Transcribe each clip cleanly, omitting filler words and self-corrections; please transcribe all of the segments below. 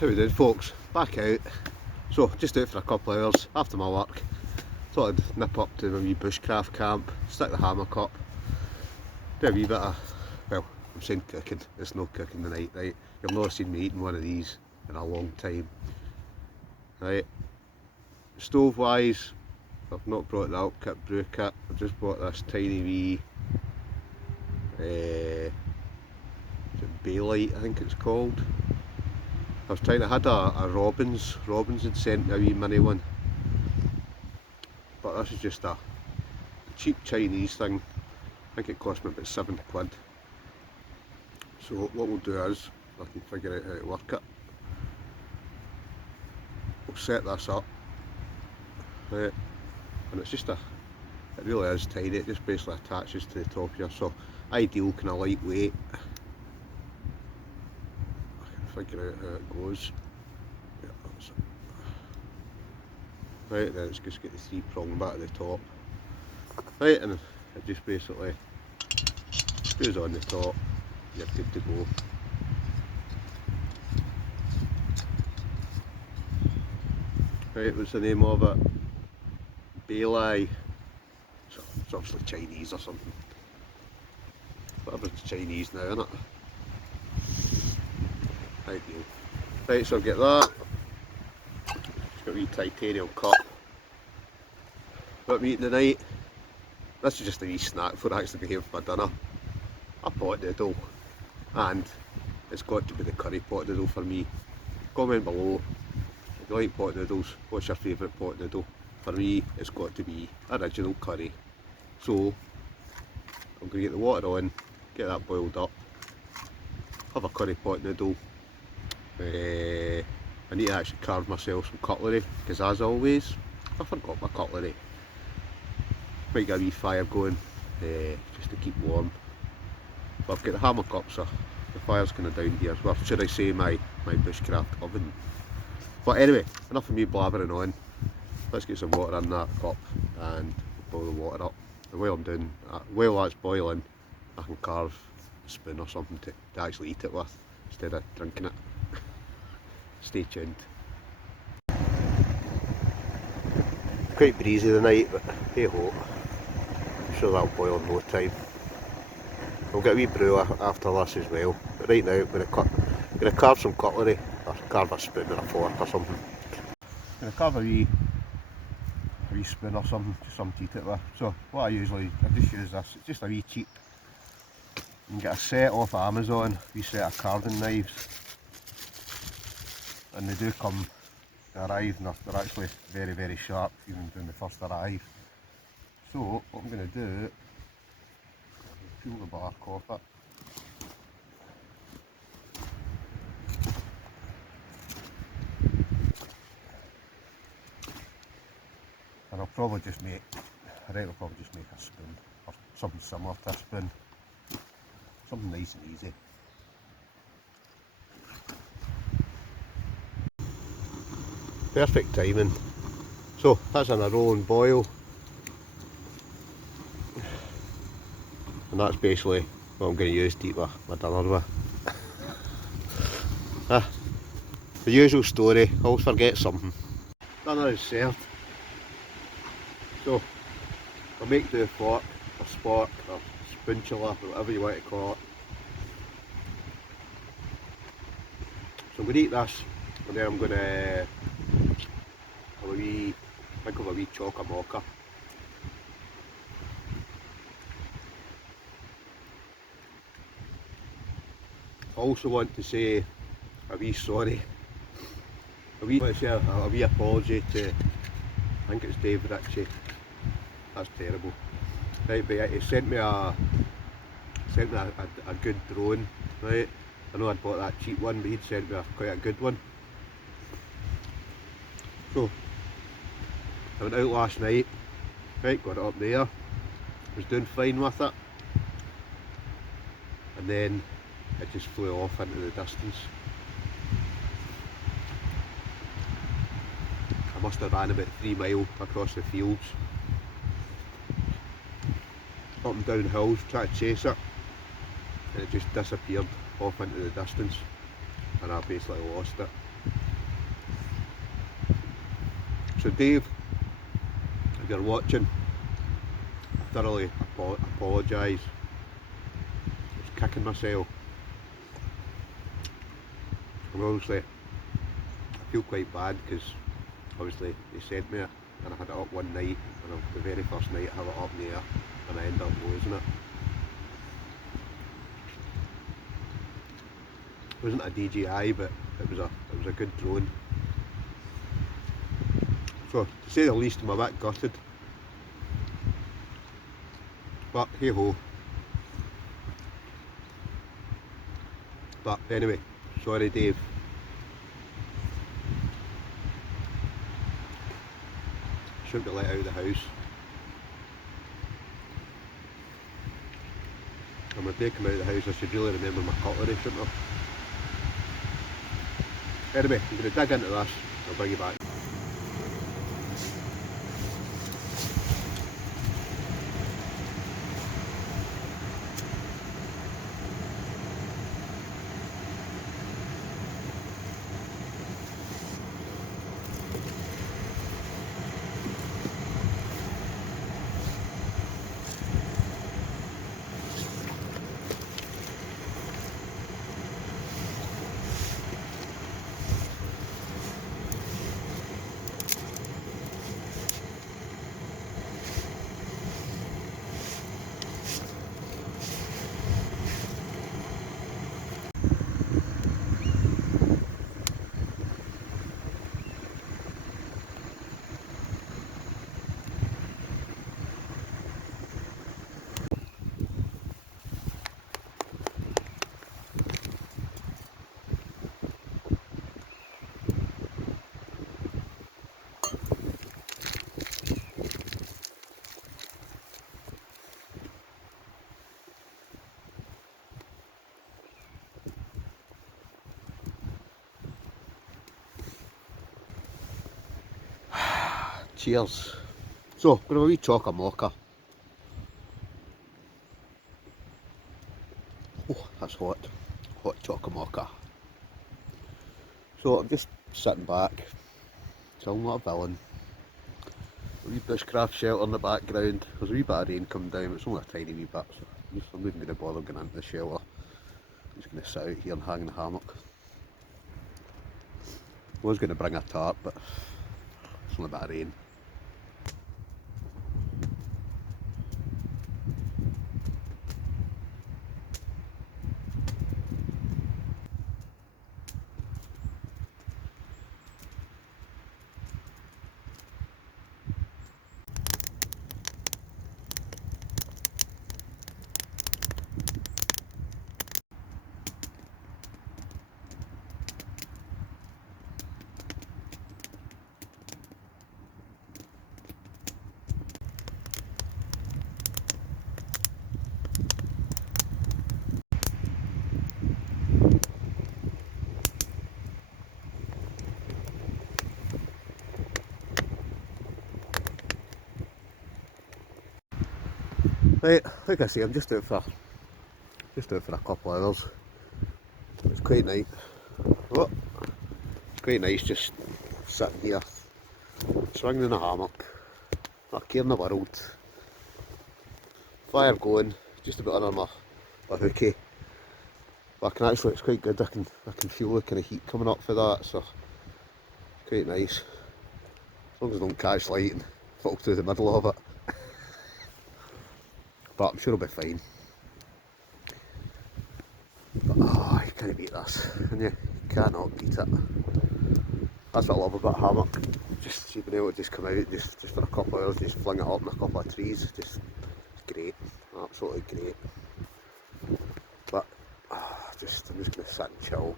How we doing, folks? Back out. So just out for a couple of hours after my work. Thought I'd nip up to my wee bushcraft camp, stick the hammock up, do a wee bit of, well, I'm saying cooking, it's no cooking tonight, right? You've not seen me eating one of these in a long time. Right, stove wise, I've not brought the out kit, brew kit. I've just bought this tiny wee is it bay light, I think it's called. I was trying to, I had a Robbins had sent me a wee mini one, but this is just a cheap Chinese thing. I think it cost me about £7. So what we'll do is, I can figure out how to work it. We'll set this up, right, and it's just it really is tiny, it just basically attaches to the top here, so ideal, kind of lightweight. Figure out how it goes. Yeah, that's it. Right, then it's just got the 3-prong back at the top. Right, and it just basically goes on the top. You're good to go. Right, what's the name of it? Bailai. So it's obviously Chinese or something. Whatever's Chinese now, isn't it? Ideal. Right, so I'll get that. Just got a wee titanium cup. What I'm eating tonight, this is just a wee snack for actually going for my dinner. A pot noodle, and it's got to be the curry pot noodle for me. Comment below if you like pot noodles, what's your favourite pot noodle? For me, it's got to be original curry. So I'm going to get the water on, get that boiled up, have a curry pot noodle. I need to actually carve myself some cutlery, because as always, I forgot my cutlery. Might get a wee fire going, just to keep warm. But I've got the hammock up, so the fire's kind of down here. Well, should I say my bushcraft oven. But anyway, enough of me blabbering on. Let's get some water in that cup and boil the water up. And while I'm doing, while that's boiling, I can carve a spoon or something to actually eat it with, instead of drinking it. Stay tuned. Quite breezy tonight, but hey ho, I'm sure that'll boil in no time. I'll get a wee brew after this as well. But right now I'm going to carve some cutlery, or carve a spoon or a fork or something. I'm going to carve a wee spoon or something, just some to eat it with. So what I just use this, it's just a wee cheap. You can get a set off Amazon, a wee set of carving knives. And they do come, they arrive, and they're actually very, very sharp even when they first arrive. So what I'm going to do, peel the bark off it. And I'll probably just make a spoon, or something similar to a spoon. Something nice and easy. Perfect timing. So that's in a rolling boil. And that's basically what I'm going to use to eat my dinner with. The usual story, always forget something. Dinner is served. So I'll make the fork, or spork, or spatula, or whatever you want to call it. So I'm going to eat this, and then I'm going to have think of a wee chocolate mocha. I also want to say a wee sorry, a wee apology to, I think it's Dave Ritchie. That's terrible. Right, but he sent me a good drone, right? I know I'd bought that cheap one, but he'd sent me quite a good one. So I went out last night, right, got it up there, was doing fine with it, and then it just flew off into the distance. I must have ran about 3 miles across the fields, up and down hills, trying to chase it, and it just disappeared off into the distance, and I basically lost it. So Dave, if you're watching, I thoroughly apologise. I was kicking myself. And obviously I feel quite bad because obviously they sent me it and I had it up one night, and the very first night I had it up in the air and I ended up losing it. It wasn't a DJI, but it was a good drone. So to say the least, I'm a bit gutted. But hey ho. But anyway, sorry Dave. Shouldn't be let out of the house. And when I take him out of the house, I should really remember my cutlery, shouldn't I? Anyway, I'm going to dig into this, I'll bring you back. Cheers. So, I'm going to have a wee chocolate mocha. Oh, that's hot. Hot chocolate mocha. So I'm just sitting back, still not a villain. A wee bushcraft shelter in the background. There's a wee bit of rain coming down, but it's only a tiny wee bit. So I'm not even going to bother going into the shelter. I'm just going to sit out here and hang in the hammock. I was going to bring a tarp, but it's only a bit of rain. Right, like I say, I'm just out for a couple of hours. It's quite nice. Oh, it's quite nice just sitting here, swinging in a hammock, not care in the world. Fire going, just about under my hookie. But I can actually, it's quite good. I can feel the kind of heat coming up for that, so quite nice. As long as I don't catch light and fall through the middle of it. But I'm sure I'll be fine. But oh, you can't beat this, and you cannot beat it. That's what I love about a hammock. Just being able to just come out just for a couple of hours, just fling it up in a couple of trees. Just great, absolutely great. But I'm just going to sit and chill.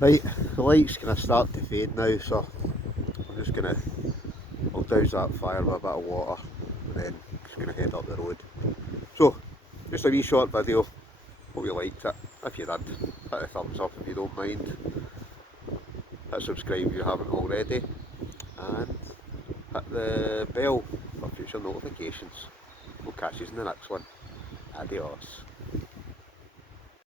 Right, the light's going to start to fade now, so I'm just going to, I'll douse that fire with a bit of water and then just going to head up the road. So, just a wee short video. Hope you liked it. If you did, hit a thumbs up if you don't mind. Hit subscribe if you haven't already. And hit the bell for future notifications. We'll catch you in the next one. Adios.